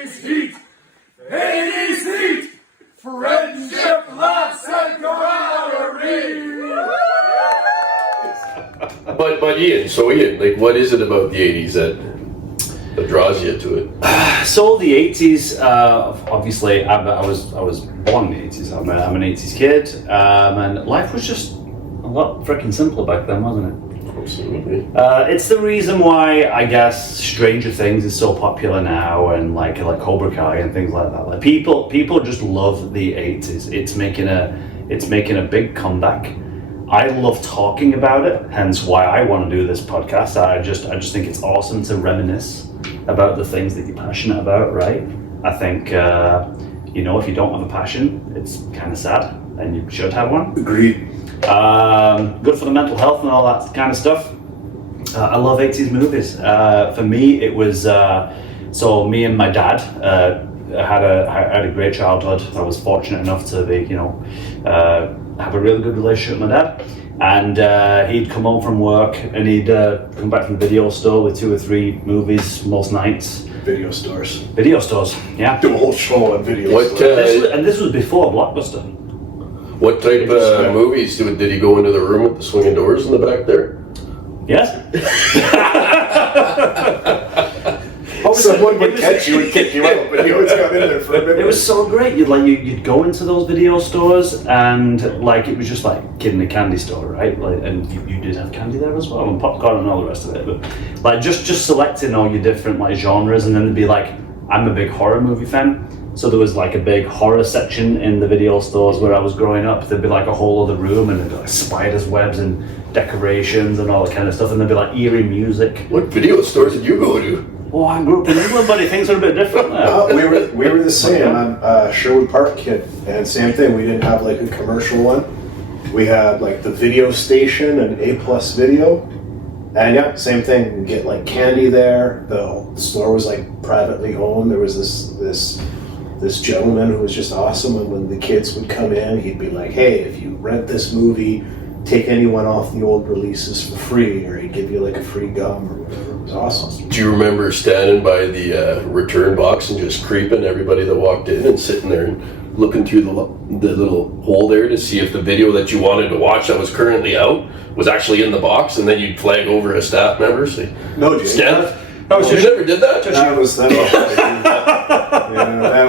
80's heat, 80's heat, friendship, laughs, and camaraderie. But Ian, like, what is it about the 80s that draws you to it? So the 80s, obviously, I was born in the 80s. I'm an 80s kid, and life was just a lot freaking simpler back then, wasn't it? Absolutely. It's the reason why I guess Stranger Things is so popular now, and like Cobra Kai and things like that. Like people just love the 80s. It's making a big comeback. I love talking about it, hence why I want to do this podcast. I just think it's awesome to reminisce about the things that you're passionate about, right? I think if you don't have a passion, it's kind of sad, and you should have one. Agreed. Good for the mental health and all that kind of stuff. I love 80s movies. For me, it was so me and my dad had a great childhood. I was fortunate enough to be, have a really good relationship with my dad. And he'd come home from work and he'd come back from the video store with 2 or 3 movies most nights. Video stores. Video stores, yeah. Do a whole show on video stores. And this was before Blockbuster. What type of movies did he go into the room with the swinging doors in the back there? Yes. Someone would catch you and kick you out, but you always got in there for a minute. It was so great. You'd go into those video stores, and it was just like kid in a candy store, right? And you did have candy there as well, and popcorn and all the rest of it. But just selecting all your different genres, and then there'd be I'm a big horror movie fan. So there was a big horror section in the video stores where I was growing up. There'd be a whole other room, and there'd be spiders, webs, and decorations and all that kind of stuff. And there'd be eerie music. What video stores did you go to? Oh, I grew up in England, buddy. Things are a bit different there. We were the same. I'm a Sherwood Park kid, and same thing. We didn't have a commercial one. We had the video station and A+ video, and yeah, same thing. We get candy there. The store was privately owned. There was this gentleman who was just awesome, and when the kids would come in, he'd be like, "Hey, if you rent this movie, take anyone off the old releases for free," or he'd give you a free gum or whatever. It was awesome. Do you remember standing by the return box and just creeping everybody that walked in and sitting there and looking through the little hole there to see if the video that you wanted to watch that was currently out was actually in the box, and then you'd flag over a staff member, say, "No, Jay. Stand." Oh, you never did that? That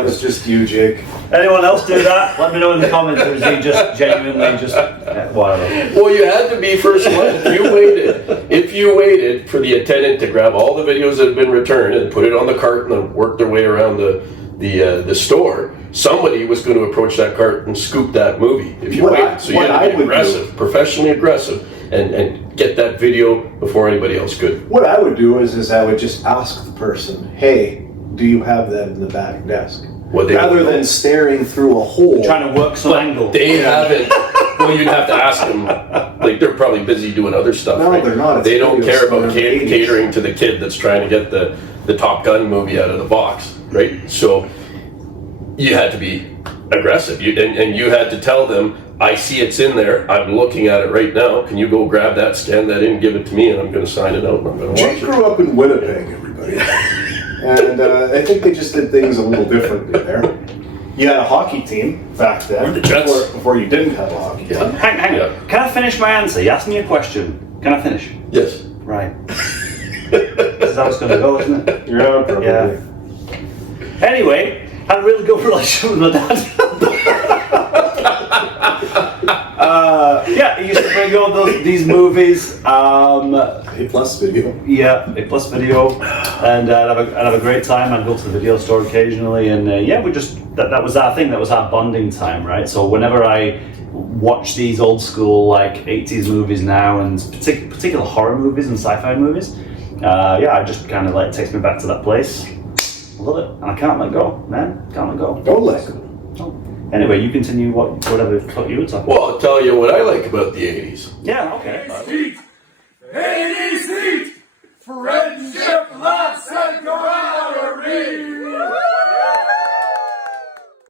was just you, Jake. Anyone else do that? Let me know in the comments. Or is he just genuinely whatever? Well, you had to be first one. If you waited for the attendant to grab all the videos that had been returned and put it on the cart and then work their way around the store, somebody was going to approach that cart and scoop that movie. If you waited, so you had to be aggressive, professionally aggressive, and get that video before anybody else could. What I would do is I would just ask the person, "Hey, do you have that in the back desk?" Rather than staring through a hole. Trying to work some angle. They haven't. Well, you'd have to ask them. They're probably busy doing other stuff. No, right? they're not. They don't care about catering to the kid that's trying to get the Top Gun movie out of the box, right? So you had to be aggressive, and you had to tell them, "I see it's in there. I'm looking at it right now. Can you go grab that, scan that in, give it to me, and I'm going to sign it out, and I'm going to watch it." Jake grew up in Winnipeg, everybody. And I think they just did things a little differently there. You had a hockey team back then, before you didn't have a hockey team. Yeah. Hang on. Can I finish my answer? You asked me a question. Can I finish? Yes. Right. This is how it's going to go, isn't it? Yeah, probably. Yeah. Anyway, had a really good relationship with my dad. He used to bring all these movies. A+ video. Yeah, A+ video, and I'd have a great time. I'd go to the video store occasionally, and we just that was our thing. That was our bonding time, right? So whenever I watch these old school 80s movies now, and particular horror movies and sci-fi movies, I just kind of takes me back to that place. I love it, and I can't let go, man. Can't let go. Don't let go. Oh. Anyway, you continue whatever you were talking. Well, I'll tell you what I like about the 80s. Yeah, okay. 80's heat, friendship, laughs, and camaraderie.